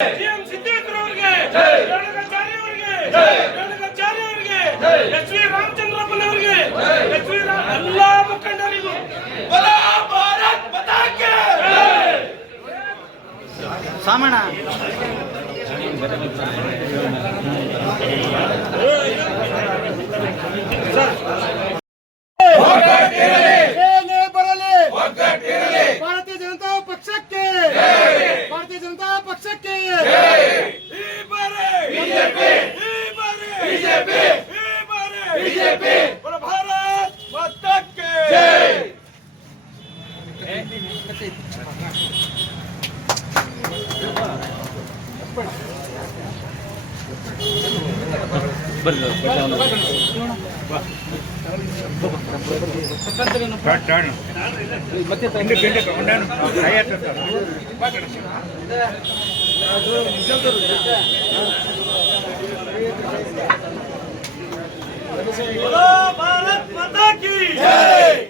CM Siddeshwara ಅವರಿಗೆ, ರೇಣುಕಾಚಾರ್ಯ ಅವರಿಗೆ, ರೇಣುಕಾಚಾರ್ಯ ಅವರಿಗೆ, ಎಸ್ ವಿ ರಾಮಚಂದ್ರಪ್ಪನವರಿಗೆ, ಎಸ್ ವಿ ಎಲ್ಲಾ ಮುಖಂಡರಿಗೂ ಭಾರತ್ ಮಾತಾ ಕಿ ಸಾಮಣ್ಣ ಭಾರತೀಯ ಜನತಾ ಪಕ್ಷಕ್ಕೆ, ಭಾರತೀಯ ಜನತಾ ಪಕ್ಷಕ್ಕೆ ಬಿಜೆಪಿ ಭಾರತ್ ಮಾತಾ ಕಿ ಭಾರತ್ ಮಾತಾ ಕಿ ಸರ್